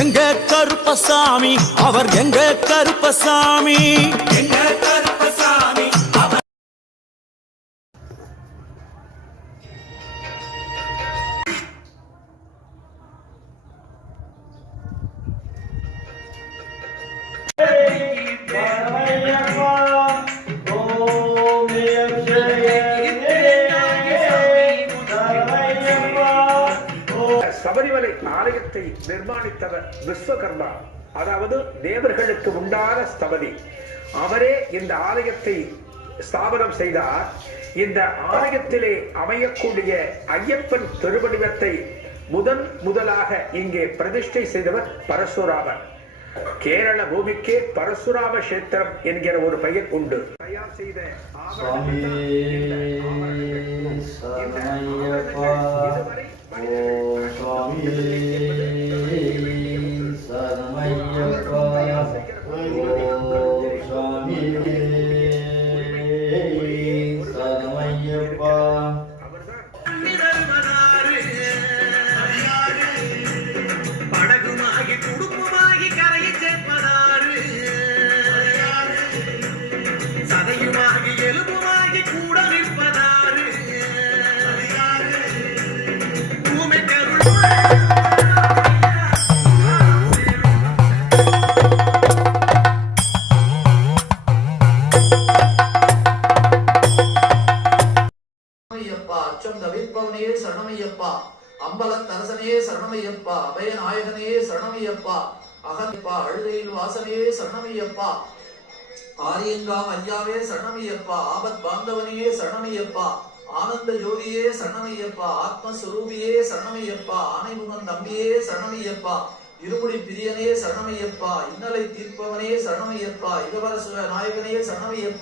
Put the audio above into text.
எங்க கருப்பசாமி அவர் எங்க கருப்பசாமி எங்க கருப்பசாமி அவர் சபரிமலை ஆலயத்தை நிர்மாணித்தவர் விஸ்வகர்மா, அதாவது தேவர்களுக்கு உண்டான ஸ்தபதி. அவரே இந்த ஆலயத்தை ஸ்தாபனம் செய்தார். இந்த ஆலயத்திலே அமையக்கூடிய ஐயப்பன் திருவடிவத்தை முதலாக இங்கே பிரதிஷ்டை செய்தவர் பரசுராமர். கேரள பூமிக்கே பரசுராம கஷேத்திரம் என்கிற ஒரு பெயர் உண்டு. தயார் செய்த சரணமையப்பா, அம்பலத்தரசனே சரணமையப்பா, அபயநாயகனே சரணமையப்பா, அகப்பா அழுகையில் வாசனே சரணமையப்பா, ஆரியங்காம் ஐயாவே சரணமையப்பா, ஆபத் பாந்தவனே சரணமையப்பா, ஆனந்த ஜோதியே சரணமையப்பா, ஆத்மஸ்வரூபியே சரணமையப்பா, ஆனைமுகன் தம்பியே சரணமையப்பா, இருமுடி பிரியனே சரணமையப்பா, இன்னலை தீர்ப்பவனே சரணமையப்பா, இகவர நாயகனே சரணமையப்பா.